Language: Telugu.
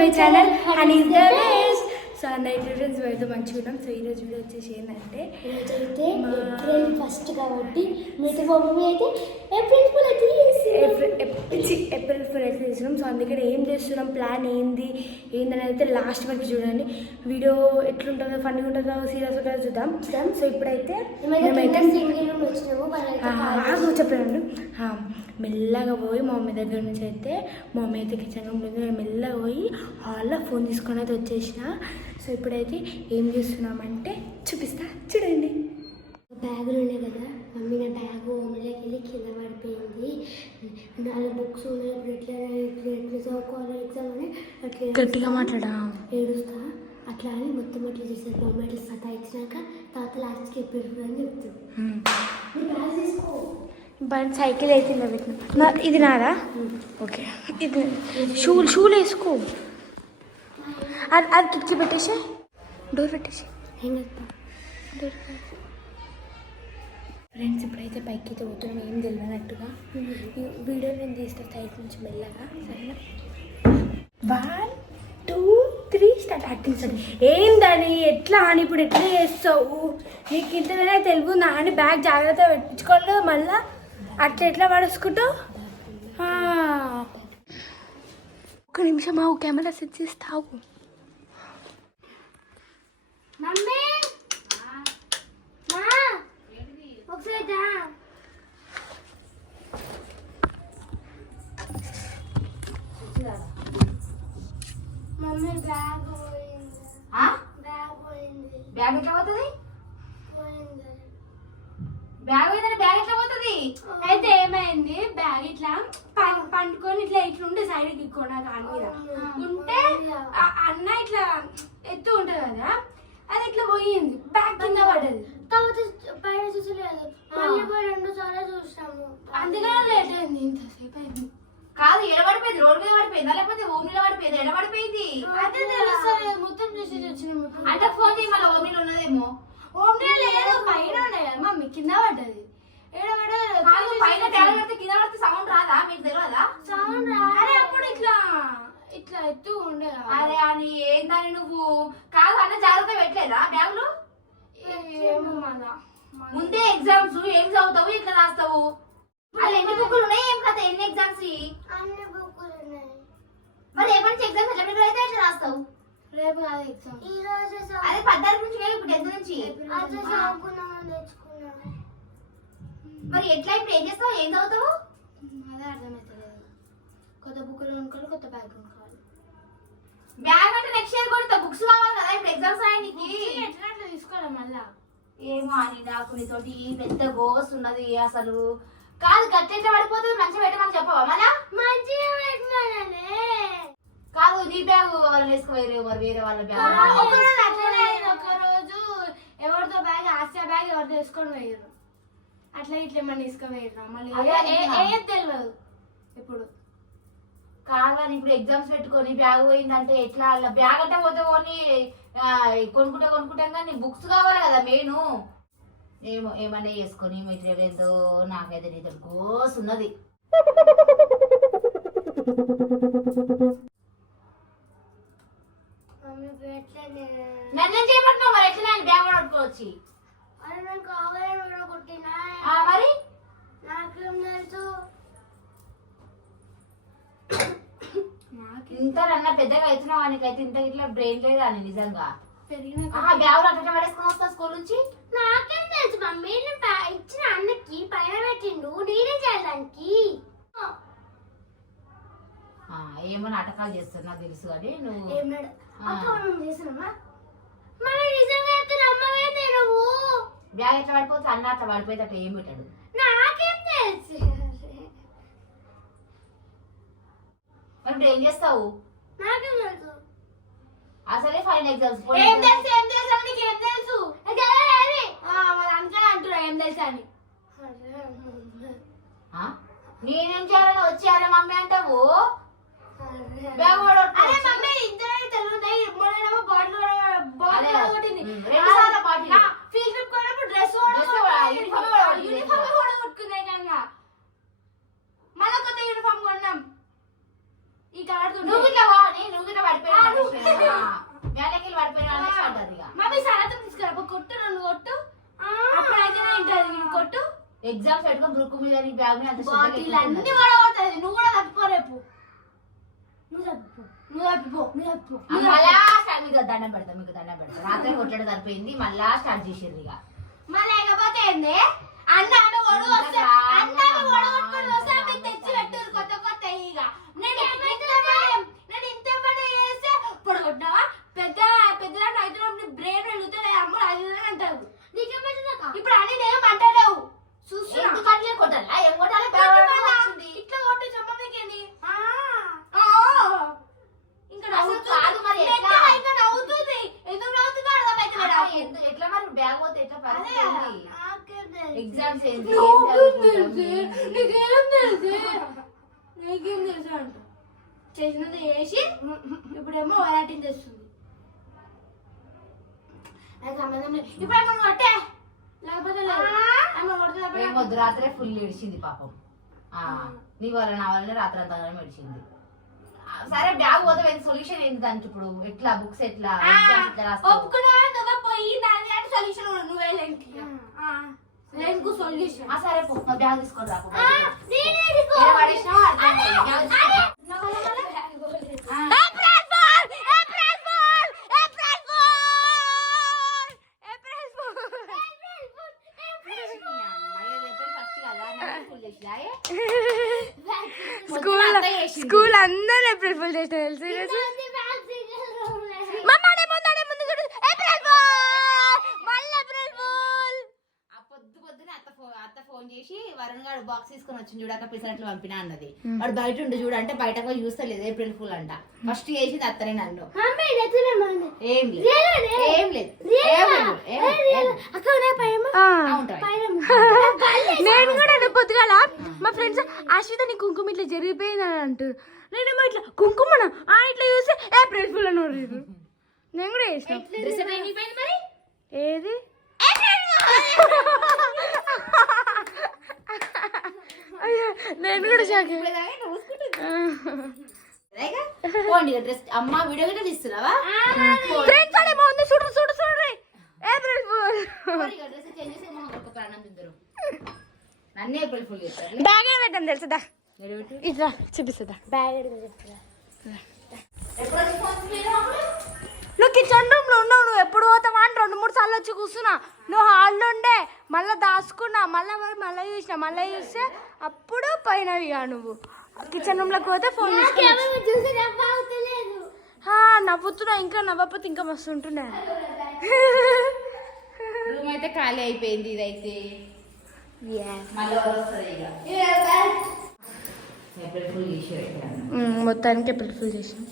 My channel honey is the best. So అందరి ఫ్రెండ్స్ అయితే మంచిగా ఉన్నాం. సో ఈరోజు వీడియో వచ్చేసి ఏంటంటే ఈరోజైతే ఏప్రిల్ 1 కాబట్టి మిగతా మమ్మీ అయితే ఏప్రిల్ ఫుల్ అయితే ఏప్రిల్ ఫుల్ అయితే చేస్తున్నాం. సో అందుకని ఏం చేస్తున్నాం, ప్లాన్ ఏందని అయితే లాస్ట్ వరకు చూడండి. వీడియో ఎట్లుంటుందో, ఫన్నీ ఉంటుందో, సీరియస్గా చూద్దాం. సో ఇప్పుడైతే చెప్పాను మెల్లగా పోయి మా మమ్మీ దగ్గర నుంచి అయితే మా మమ్మీ అయితే కిచెన్ రూమ్ నుంచి మెల్లగా పోయి హాల్లో ఫోన్ తీసుకొని అయితే వచ్చేసిన. సో ఇప్పుడైతే ఏం చేస్తున్నామంటే చూపిస్తా చూడండి. బ్యాగులు ఉన్నాయి కదా, మమ్మీ నా బ్యాగ్ మమ్మీలోకి వెళ్ళి కింద పడిపోయింది. 4 బుక్స్ ఉన్నాయి. ఇప్పుడు ఎట్లా చదువుకోవాలి ఎగ్జామ్ అని అట్లా గట్టిగా మాట్లాడా ఏడుస్తా అట్లా అని మొత్తం ఎట్లా చేస్తారు. మమ్మీ అట్లా సతా ఇచ్చినాక తర్వాత లాస్ట్కి ఎప్పుడు అని చెప్తుంది. బ్యాగ్ తీసుకో బండి సైకిల్ అయితే ఇలా పెట్టిన ఇది నాదా. ఓకే ఇది షూలు వేసుకో. అది కిటికీ పెట్టేసి డోర్ పెట్టేసి డోర్. ఫ్రెండ్స్ ఇప్పుడైతే పైకి అయితే పోతున్నాం, ఏం తెలియనట్టుగా. వీడియో నేను తీస్తాను సైడ్ నుంచి మెల్లగా. సరేనా, 1 2 3 స్టార్ట్. అట్టించండి ఏం దాని ఎట్లా అని ఇప్పుడు ఎట్లా చేస్తావు, నీకు ఇంతనే తెలుగు నాని బ్యాగ్ జాగ్రత్త పెట్టించుకోవాలి కదా, మళ్ళీ అట్లా ఎట్లా పడుచుకుంటావు. ఒక్క నిమిషం ఆవు, కెమెరా సెట్ చేస్తావు. మమ్మీ మమ్మీ బ్యాగ్ పోయింది. బ్యాగ్ పోయింది. బ్యాగ్ ఎట్లా పోతుంది? పోయింది బ్యాగ్ పోయిందని బ్యాగ్ ఎట్లా పోతుంది? అయితే ఏమైంది, బ్యాగ్ ఇట్లా పండుకొని ఇట్లా ఉంటే సైడ్కి ఇక్కోనా దాని మీద ఉంటే అన్న ఇట్లా ఎత్తు ఉంటుంది కదా, అది ఇట్లా పోయింది, బ్యాగ్ కింద పడ్డది. తర్వాత పైన చూసలేదు, మళ్ళీ పోయి 2 సార్లు చూసాము. అందుకనే లేట్ అయింది, ఇంతసేపు అయింది. కాదు, ఎడబడిపోయింది, రోడ్డు మీద పడిపోయిందా లేకపోతే ఓమిలో పడిపోయింది? ఎడబడిపోయింది అదే తెలుస్తుంది, మొత్తం చూసి వచ్చినాము. అంటే ఫోన్ చేయి, మళ్ళీ ఓమిలో ఉన్నదేమో. ఓమిలో లేదు, పైన ఉన్నాయి కదా మమ్మీ, కింద పడ్డది. పైన బ్యాగ్ పడితే కింద పడితే సౌండ్ రాదా? మీకు తెలియదా? సౌండ్ అరే అప్పుడు ఇట్లా ఇట్లా ఎత్తు ఉండే. అరే అని ఏందని నువ్వు? కాదు, అన్న జాగ్రత్త పెట్టలేదా బ్యాగులు? ఏమో మళ్ళా ముందే ఎగ్జామ్స్, ఏం చదువుతావు, ఎట్లా రాస్తావు? అలా ఎన్ని బుక్కులు ఉన్నాయి, ఏం కదా, ఎన్ని ఎగ్జామ్స్? అన్ని బుక్కులు ఉన్నాయి. మరి ఎప్పటి నుంచి ఎగ్జామ్స్ ఎట్లా ప్రిపేర్ అయితే ఎట్లా రాస్తావు? రేపు కాదు ఎగ్జామ్, ఈ రోజు అదే 14 నుంచి వేలు, ఇప్పుడు 10 నుంచి. చదువుకున్నామని తెచ్చుకున్నాం. మరి ఎట్లా ఇప్పుడు ఏం చేస్తావు, ఏం చదువుతావు? అదే అర్థమవుతలేదు. కొత్త బుక్కులు కొనుక్కోవాలి, కొత్త బ్యాగ్ కొనుక్కోవాలి. బ్యాగ్ అంటే నెక్స్ట్ ఇయర్ కూడా బుక్స్ కావాలి కదా, ఇప్పుడు ఎగ్జామ్స్ రాయడానికి. ఎట్లా అట్లా తీసుకోవాలి మళ్ళా. ఏమో అని నాకు నీతోటి పెద్ద గోస్ ఉన్నది అసలు. కాదు, గట్టి ఎట్లా పడిపోతుంది, మంచిగా పెట్టమని చెప్పవా మళ్ళా? మంచిగా పెట్టమనే కాదు, నీ బ్యాగ్ వాళ్ళు వేసుకోలేరు, మరి వేరే వాళ్ళ బ్యాగ్. ఒకరోజు ఎవరితో బ్యాగ్, ఆసియా బ్యాగ్ ఎవరితో వేసుకొని పోయారు, అట్లా ఇట్లా ఏమన్నా తీసుకుపోయారు. మళ్ళీ ఏం తెలియదు ఇప్పుడు. కాదని ఇప్పుడు ఎగ్జామ్స్ పెట్టుకొని బ్యాగ్ పోయిందంటే ఎట్లా? బ్యాగ్ అంటే పోతే పోనీ కొనుక్కుంటాం కానీ బుక్స్ కావాలి కదా మెయిన్. ఏమో ఏమన్నా వేసుకొని మెటీరియల్ ఏందో నాకైతే నీతో గోస్ ఉన్నది. నన్ను చేయబట్టినావు, మరి ఎట్లా బ్యాగ్ పట్టుకోవచ్చి? మరి నాకేం తెలుసు, ఇంత అన్న పెద్దగా అవుతున్నావు, నీకైతే ఇంత ఇట్లా బ్రెయిన్ లేదా అని నిజంగా. పెరిగిన బ్యాగులు అట్లా పడేసుకొని వస్తా స్కూల్ నుంచి. నాకేం తెలుసు మమ్మీ, ఇచ్చిన అన్నకి పైన పెట్టిండు, నేనే చేయడానికి. ఏమో నాటకాలు చేస్తాను నాకు తెలుసు కానీ నువ్వు చేసినామా మరి నిజంగా చెప్తే నమ్మవేందే నువ్వు? బ్యాగ్ ఎట్లా పడిపోతే అన్న అట్లా పడిపోతే అట్లా ఏం పెట్టాడు? నాకేం తెలుసు. మరి ఇప్పుడు ఏం చేస్తావు? నాకేం తెలుసు, అసలే ఫైనల్ ఎగ్జామ్స్. ఏం తెలుసు, ఏం తెలుసు అని నీకు ఏం తెలుసు? మరి అంతా అంటున్నా ఏం తెలుసు అని. నేనేం చేయాలని వచ్చేయాలి మమ్మీ అంటావు? బ్యాగ్ అరే మమ్మీ ఇద్దరు తెలుగుతాయి. మొన్న బాటిల్ కొట్టింది, ఫీల్డ్ ట్రిప్ కొన్నప్పుడు డ్రెస్ యూనిఫామ్ కూడా కొట్టుకుంది. మళ్ళీ కొత్త యూనిఫామ్ కొన్నాం. ఈ కలర్ నువ్వు ఇట్లా పడిపోయా మేడకి పడిపోయిన వాళ్ళని స్టార్ట్ అది ఇక మమ్మీ సరతం తీసుకురా కొట్టు నన్ను కొట్టు అప్పుడైతే ఉంటుంది కొట్టు ఎగ్జామ్స్ పెట్టుకొని బుక్ మీద నీ బ్యాగ్ మీద అంత బాటిల్ అన్ని పడగొడుతుంది నువ్వు కూడా తప్పిపో రేపు నువ్వు తప్పిపో మళ్ళా స్టార్ట్ మీకు దండం పెడతా రాత్రి కొట్టడం సరిపోయింది మళ్ళా స్టార్ట్ చేసేది ఇక మళ్ళీ లేకపోతే ఏంది అన్న వస్తే మీకు తెచ్చి పెట్టారు కొత్త కొత్త ఇక నేను ఇంత పని చేస్తే పొడగొట్టావా పెద్ద రైతులు బ్రెయిన్ వెళ్తే అమ్మ అది అంటారు ఇప్పుడు అని నేను అంటలేవు ఎందుకంటే కొట్టాలా ఏం కొట్టాలి ఇట్లా కొట్టు చెప్ప మీకేంది ఇంకా కాదు మరి ఇంకా నవ్వుతుంది ఎందుకు నవ్వుతుందో అర్థమైతే ఎట్లా మరి బ్యాగ్ పోతే ఎట్లా పరిస్థితి ఎగ్జామ్స్ ఏంటి నీకేం తెలుసు అంట చేసినది చేసి ఇప్పుడేమో వెరైటీని చేస్తుంది నాకు సంబంధం లేదు ఇప్పుడు మనం కొట్టే లేకపోతే ఏమొద్దు రాత్రే ఫుల్ ఏడిచింది పాపం నీ వల్ల నా వల్ల రాత్రి అంతా ఏడిచింది సరే బ్యాగ్ పోతే సొల్యూషన్ ఏంటి దానికి ఇప్పుడు ఎట్లా బుక్స్ ఎట్లా ఒప్పుకున్నా నువ్వే పోయి దాని అంటే సొల్యూషన్ నువ్వే లైన్కు సొల్యూషన్ సరే పో బ్యాగ్ తీసుకొని రా స్కూల్ అందరూ ఏప్రిల్ ఫుల్ చేసిన తెలుసు పొద్దున అత్త ఫోన్ చేసి వరుణ్ గారు బాక్స్ తీసుకొని వచ్చింది చూడక పిసరట్లు పంపినా అన్నది వాడు బయట ఉండి చూడు అంటే బయటకు పోయి చూస్తలేదు ఏప్రిల్ ఫుల్ అంట ఫస్ట్ చేసింది అత్తనే నన్ను ఏం లేదు నేను కూడా పొద్దుగాల మా ఫ్రెండ్స్ అశ్విత నీ కుంకుమ ఇట్లా జరిగిపోయింది అని అంటారు నేనేమో ఇట్లా కుంకుమనా ఇట్లా చూసి ఏప్రిల్ ఫుల్ అని అడిగారు నేను కూడా చేసిన ఏది నేను కూడా డ్రెస్ అమ్మ వీడియో గిట్ట తీస్తున్నావా ఏప్రిల్ ఫుల్ నన్నే ఏప్రిల్ ఫుల్ చేస్తారు బ్యాగ్ పెట్టాను తెలుసుదా ఇట్లా చూపిస్తుందా బ్యాగ్ నువ్వు కిచెన్ రూమ్ లో ఉన్నావు నువ్వు ఎప్పుడు పోతావా అని 2-3 సార్లు వచ్చి కూర్చున్నా నువ్వు హాల్లో ఉండే మళ్ళీ దాచుకున్నా మళ్ళీ చూస్తే అప్పుడు పోయినవి నువ్వు కిచెన్ రూమ్ లోకి పోతే ఫోన్ నవ్వుతున్నా ఇంకా నవ్వకపోతే ఇంకా మస్తు ఉంటున్నా రూమ్ అయితే ఖాళీ అయిపోయింది ఇదైతే మొత్తానికి ఏప్రిల్ ఫుల్ చేసాం